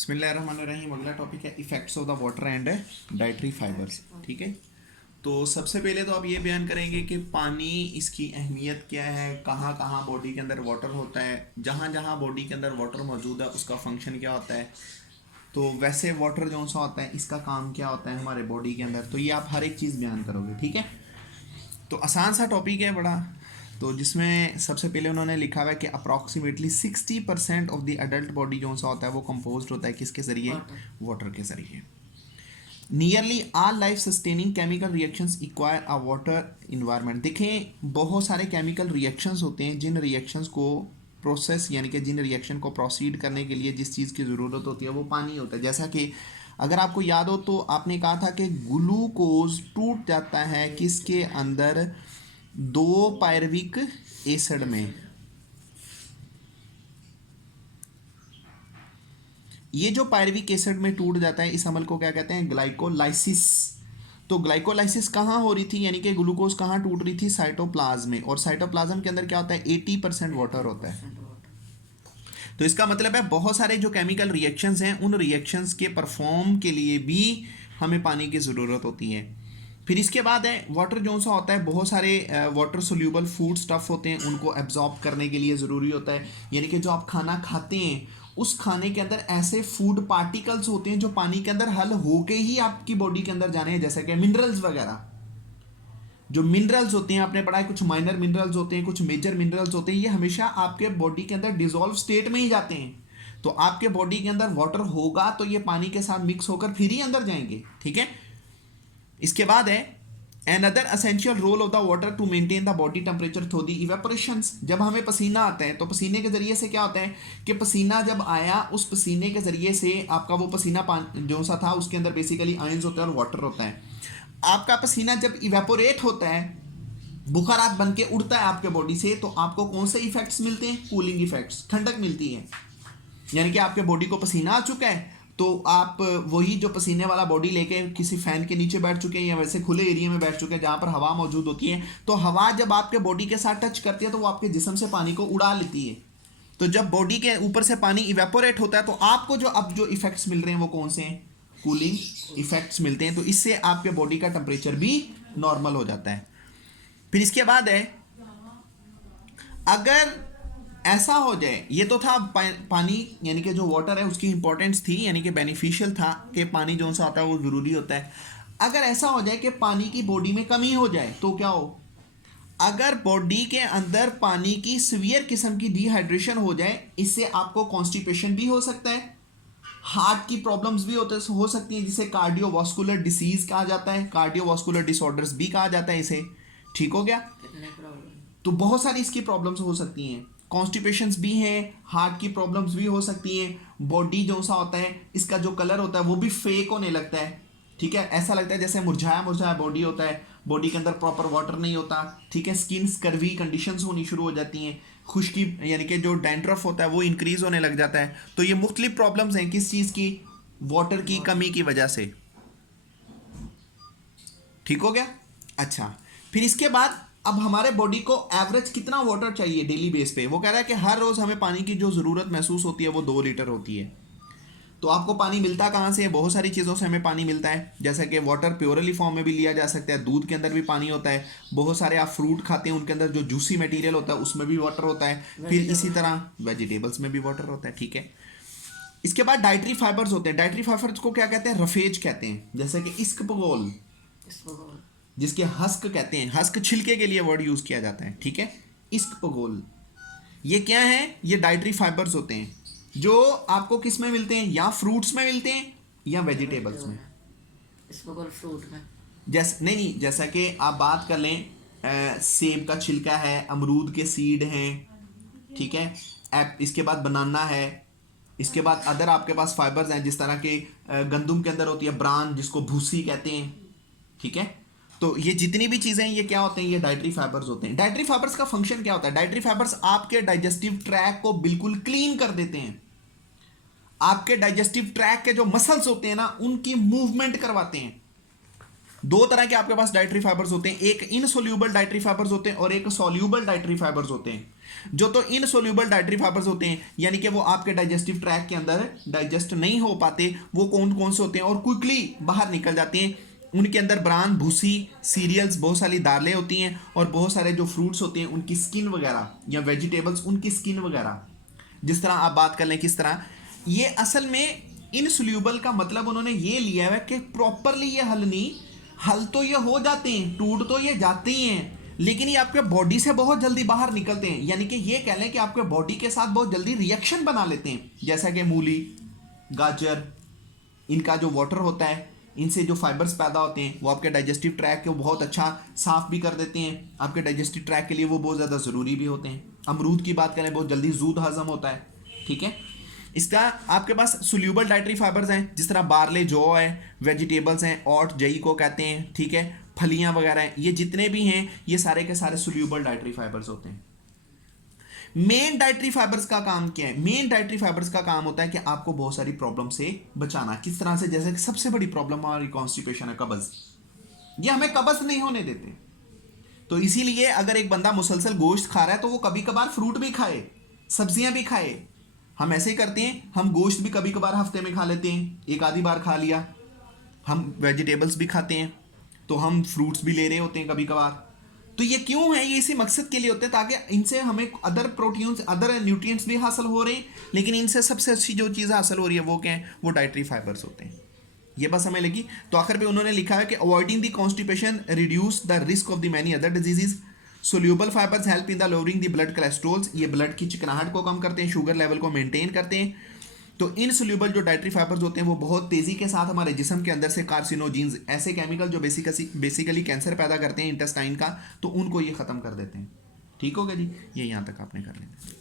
बिस्मिल्लाहिर्रहमानिर्रहीम। अगला टॉपिक है effects of the water and dietary fibres. ठीक है, तो सबसे पहले तो आप ये बयान करेंगे कि पानी, इसकी अहमियत क्या है, कहाँ कहाँ बॉडी के अंदर वाटर होता है, जहाँ जहाँ बॉडी के अंदर वाटर मौजूद है उसका फंक्शन क्या होता है। तो वैसे वाटर जो सा होता है इसका काम क्या होता है हमारे बॉडी के अंदर, तो ये आप हर एक चीज़ बयान करोगे। ठीक है, तो आसान सा टॉपिक है बड़ा। तो जिसमें सबसे पहले उन्होंने लिखा हुआ है कि approximately 60% of the adult body जो सा होता है वो कंपोज होता है किसके ज़रिए, वाटर के ज़रिए। Nearly all life sustaining chemical reactions acquire अ वाटर इन्वायरमेंट। देखें, बहुत सारे केमिकल रिएक्शंस होते हैं जिन रिएक्शंस को प्रोसेस यानी कि जिन रिएक्शन को प्रोसीड करने के लिए जिस चीज़ की ज़रूरत होती है वो पानी होता है। जैसा कि अगर आपको याद हो तो आपने कहा था कि ग्लूकोज टूट जाता है किसके अंदर, 2 पायरविक एसिड में। ये जो पायरविक एसिड में टूट जाता है इस अमल को क्या कहते हैं, ग्लाइकोलाइसिस। तो ग्लाइकोलाइसिस कहाँ हो रही थी, यानी कि ग्लूकोज कहाँ टूट रही थी, साइटोप्लाज्म में। और साइटोप्लाज्म के अंदर क्या होता है, 80% वाटर होता है। तो इसका मतलब है बहुत सारे जो केमिकल रिएक्शंस हैं उन रिएक्शंस के परफॉर्म के लिए भी हमें पानी की ज़रूरत होती है। फिर इसके बाद है वाटर जो सा होता है, बहुत सारे वाटर सोल्यूबल फूड स्टफ होते हैं, उनको एब्जॉर्ब करने के लिए ज़रूरी होता है। यानी कि जो आप खाना खाते हैं उस खाने के अंदर ऐसे फूड पार्टिकल्स होते हैं जो पानी के अंदर हल होके ही आपकी बॉडी के अंदर जाने हैं, जैसे कि मिनरल्स वगैरह। जो मिनरल्स होते हैं आपने पढ़ा है, कुछ माइनर मिनरल्स होते हैं, कुछ मेजर मिनरल्स होते हैं, ये हमेशा आपके बॉडी के अंदर डिसॉल्व स्टेट में ही जाते हैं। तो आपके बॉडी के अंदर वाटर होगा तो ये पानी के साथ मिक्स होकर फिर ही अंदर जाएंगे। ठीक है, इसके बाद है another essential role of the water to maintain the body temperature through the evaporations। जब हमें पसीना आता है तो पसीने के ज़रिए से क्या होता है कि पसीना जब आया उस पसीने के ज़रिए से आपका वो पसीना जो सा था उसके अंदर बेसिकली आयंस होता है और वाटर होता है। आपका पसीना जब इवेपोरेट होता है, बुखारात बन के उड़ता है आपके बॉडी से, तो आपको कौन से इफेक्ट्स मिलते हैं, कूलिंग इफेक्ट्स, ठंडक मिलती है। यानी कि आपके बॉडी को पसीना आ चुका है तो आप वही जो पसीने वाला बॉडी लेके किसी फैन के नीचे बैठ चुके हैं या वैसे खुले एरिया में बैठ चुके हैं जहाँ पर हवा मौजूद होती है, तो हवा जब आपके बॉडी के साथ टच करती है तो वो आपके जिस्म से पानी को उड़ा लेती है। तो जब बॉडी के ऊपर से पानी इवेपोरेट होता है तो आपको जो अब जो इफेक्ट्स मिल रहे हैं वो कौन से हैं, कूलिंग इफेक्ट्स मिलते हैं। तो इससे आपके बॉडी का टेम्परेचर भी नॉर्मल हो जाता है। फिर इसके बाद है अगर ऐसा हो जाए, ये तो था पानी यानी कि जो वाटर है उसकी इंपॉर्टेंस थी, यानी कि बेनिफिशियल था कि पानी जो सा आता है वो ज़रूरी होता है। अगर ऐसा हो जाए कि पानी की बॉडी में कमी हो जाए तो क्या हो, अगर बॉडी के अंदर पानी की सीवियर किस्म की डिहाइड्रेशन हो जाए, इससे आपको कॉन्स्टिपेशन भी हो सकता है, हार्ट की प्रॉब्लम्स भी हो सकती हैं, जिसे कार्डियोवास्कुलर डिसीज कहा जाता है, कार्डियोवास्कुलर डिसऑर्डर्स भी कहा जाता है इसे। ठीक हो गया, तो बहुत सारी इसकी प्रॉब्लम्स हो सकती हैं, कॉन्स्टिपेशंस भी हैं, हार्ट की प्रॉब्लम्स भी हो सकती हैं। बॉडी जो सा होता है इसका जो कलर होता है वो भी फेक होने लगता है। ठीक है, ऐसा लगता है जैसे मुरझाया मुरझाया बॉडी होता है, बॉडी के अंदर प्रॉपर वाटर नहीं होता। ठीक है, स्किन स्कर्वी कंडीशंस होनी शुरू हो जाती हैं, खुश्की यानी कि जो डैंड्रफ होता है वो इंक्रीज होने लग जाता है। तो ये मुख्तलिफ प्रॉब्लम्स हैं किस चीज़ की, वाटर की कमी की वजह से। ठीक हो गया। अच्छा, फिर इसके बाद अब हमारे बॉडी को एवरेज कितना वाटर चाहिए डेली बेस पे, वो कह रहा है कि हर रोज़ हमें पानी की जो ज़रूरत महसूस होती है वो 2 लीटर होती है। तो आपको पानी मिलता कहाँ से है, बहुत सारी चीज़ों से हमें पानी मिलता है, जैसा कि वाटर प्योरली फॉर्म में भी लिया जा सकता है, दूध के अंदर भी पानी होता है, बहुत सारे आप फ्रूट खाते हैं उनके अंदर जो जूसी मटेरियल होता है उसमें भी वाटर होता है, फिर इसी तरह वेजिटेबल्स में भी वाटर होता है। ठीक है, इसके बाद डाइटरी फाइबर्स होते हैं। डाइटरी फाइबर्स को क्या कहते हैं, रफेज कहते हैं, जैसे कि इस्कपगोल, जिसके हस्क कहते हैं, हस्क छिलके के लिए वर्ड यूज किया जाता है। ठीक है, इस्कपगोल, ये क्या है, ये डाइटरी फाइबर्स होते हैं जो आपको किस में मिलते हैं, या फ्रूट्स में मिलते हैं या वेजिटेबल्स में। फ्रूट में जैसे नहीं, जैसा कि आप बात कर लें सेब का छिलका है, अमरूद के सीड हैं, ठीक है, इसके बाद बनाना है, इसके बाद अदर आपके पास फाइबर्स हैं जिस तरह के गंदम के अंदर होती है ब्रान जिसको भूसी कहते हैं। ठीक है, तो ये जितनी भी चीज़ें हैं ये क्या होते हैं, ये डाइटरी फाइबर्स होते हैं। डाइटरी फाइबर्स का फंक्शन क्या होता है, डाइटरी फाइबर्स आपके डाइजेस्टिव ट्रैक को बिल्कुल क्लीन कर देते हैं, आपके डाइजेस्टिव ट्रैक के जो मसल्स होते हैं ना उनकी मूवमेंट करवाते हैं। दो तरह के आपके पास डाइटरी फाइबर्स होते हैं, एक इनसोल्यूबल डाइटरी फाइबर्स होते हैं और एक सोल्यूबल डाइटरी फाइबर्स होते हैं। जो तो इनसोल्यूबल डाइटरी फाइबर्स होते हैं यानी कि वो आपके डाइजेस्टिव ट्रैक के अंदर डाइजेस्ट नहीं हो पाते, वो कौन कौन से होते हैं और क्विकली बाहर निकल जाते हैं। उनके अंदर ब्रान, भूसी, सीरियल्स, बहुत सारी दालें होती हैं और बहुत सारे जो फ्रूट्स होते हैं उनकी स्किन वगैरह या वेजिटेबल्स उनकी स्किन वगैरह। जिस तरह आप बात कर लें किस तरह ये असल में इनसोल्यूबल का मतलब उन्होंने ये लिया है कि प्रॉपरली ये हल नहीं, हल तो ये हो जाते हैं, टूट तो ये जाते ही हैं, लेकिन ये आपके बॉडी से बहुत जल्दी बाहर निकलते हैं। यानी कि ये कह लें कि आपके बॉडी के साथ बहुत जल्दी रिएक्शन बना लेते हैं। जैसा कि मूली, गाजर, इनका जो वाटर होता है, इनसे जो फाइबर्स पैदा होते हैं वो आपके डाइजेस्टिव ट्रैक को बहुत अच्छा साफ भी कर देते हैं। आपके डाइजेस्टिव ट्रैक के लिए वो बहुत ज़्यादा ज़रूरी भी होते हैं। अमरूद की बात करें, बहुत जल्दी जूद हजम होता है। ठीक है, इसका आपके पास सोल्यूबल डाइटरी फाइबर्स हैं, जिस तरह बार्ले, जौ है, वेजिटेबल्स हैं, ओट जई को कहते हैं। ठीक है, फलियां वगैरह हैं, ये जितने भी हैं ये सारे के सारे सोल्यूबल डाइटरी फाइबर्स होते हैं। मेन डाइटरी फाइबर्स का काम क्या है? मेन डाइटरी फाइबर्स का काम होता है कि आपको बहुत सारी प्रॉब्लम से बचाना। किस तरह से? जैसे कि सबसे बड़ी प्रॉब्लम हमारी कॉन्स्टिपेशन है, कब्ज। ये हमें कब्ज नहीं होने देते। तो इसीलिए अगर एक बंदा मुसलसल गोश्त खा रहा है तो वो कभी कभार फ्रूट भी खाए, सब्जियां भी खाए। हम ऐसे ही करते हैं, हम गोश्त भी कभी कभार हफ्ते में खा लेते हैं, एक आधी बार खा लिया। हम वेजिटेबल्स भी खाते हैं, तो हम फ्रूट्स भी ले रहे होते हैं कभी कभार। तो ये क्यों है? ये इसी मकसद के लिए होते हैं ताकि इनसे हमें अदर प्रोटीन्स, अदर न्यूट्रिएंट्स भी हासिल हो रहे हैं, लेकिन इनसे सबसे अच्छी जो चीज़ हासिल हो रही है वो क्या है? वो डाइटरी फाइबर्स होते हैं। ये बस हमें लगी। तो आखिर पे उन्होंने लिखा है कि avoiding the constipation reduce the risk of the many other diseases. Soluble fibres help in the lowering the blood cholesterols, ये ब्लड की चिकनाहट को कम करते हैं, शुगर लेवल को मेंटेन करते हैं। तो इनसोल्यूबल जो डाइटरी फाइबर्स होते हैं वो बहुत तेज़ी के साथ हमारे जिस्म के अंदर से कार्सिनोजीन्स, ऐसे केमिकल जो बेसिकली कैंसर पैदा करते हैं इंटेस्टाइन का, तो उनको ये ख़त्म कर देते हैं। ठीक हो गया जी, ये यहाँ तक आपने कर लेना।